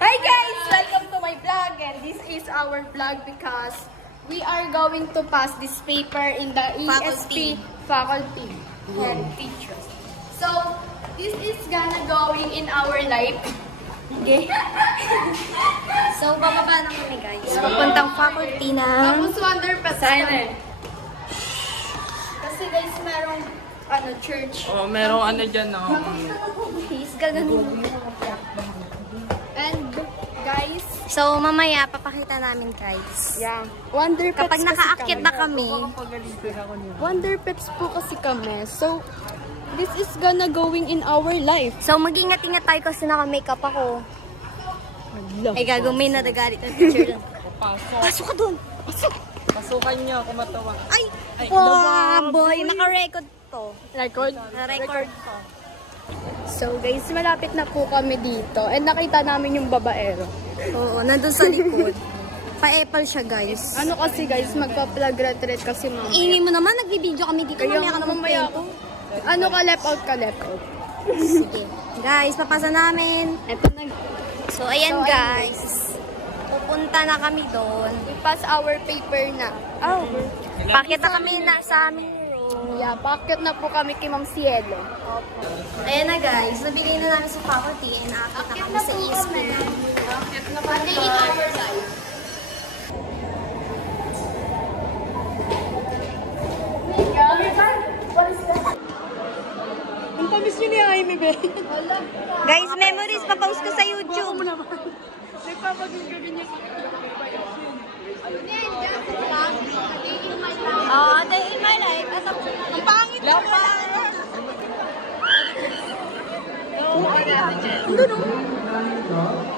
Hi guys! Welcome to my vlog, and this is our vlog because we are going to pass this paper in the ESP faculty and teachers. So, this is gonna going in our life. Okay? So, bababa na kami guys. Papuntang faculty na. Tapos wonderpets. Kasi guys, merong church. Oh, merong dyan na. Please, gaganon. And guys, so mamaya papakita namin guys. yeah. Wonderpets kapag nakaakyat na kami. Wonderpets po kasi kami. So this is gonna going in our life. So mag-ingat-ingat tayo kasi naka-makeup ako. Ay gagawin, may nadagalit ng teacher. Pasok ka dun. Pasok. Pasukan niyo, kumatawa. Ay, wow, boy, naka-record to. Record? Na-record to. So guys, malapit na po kami dito. And nakita namin yung babaero. Oo, nandun sa likod. Pa-apple siya guys. Ano kasi guys, magpa-plug retreat kasi mamaya. Ingin mo naman, nagbibideo kami dito. Kaya Mamaya ka naman mamaya kwento. Ano ka, left out ka, left out. Sige. Guys, papasa namin. Ito na. So, ayan guys. Pupunta na kami doon. We pass our paper na. Oh. Pakita kami na sa aming room. Yeah, packet na po kami kay Ma'am Cielo. Ayan na guys, nabigay na namin sa faculty and akit na kami sa ESP na. Packet na po in our life. Ang tamis yun ni Jaime, be. Guys, memories, papost ko sa YouTube. Nagpapagagabi niya sa Oh, day in my life. Ang pangit na ba? Doon,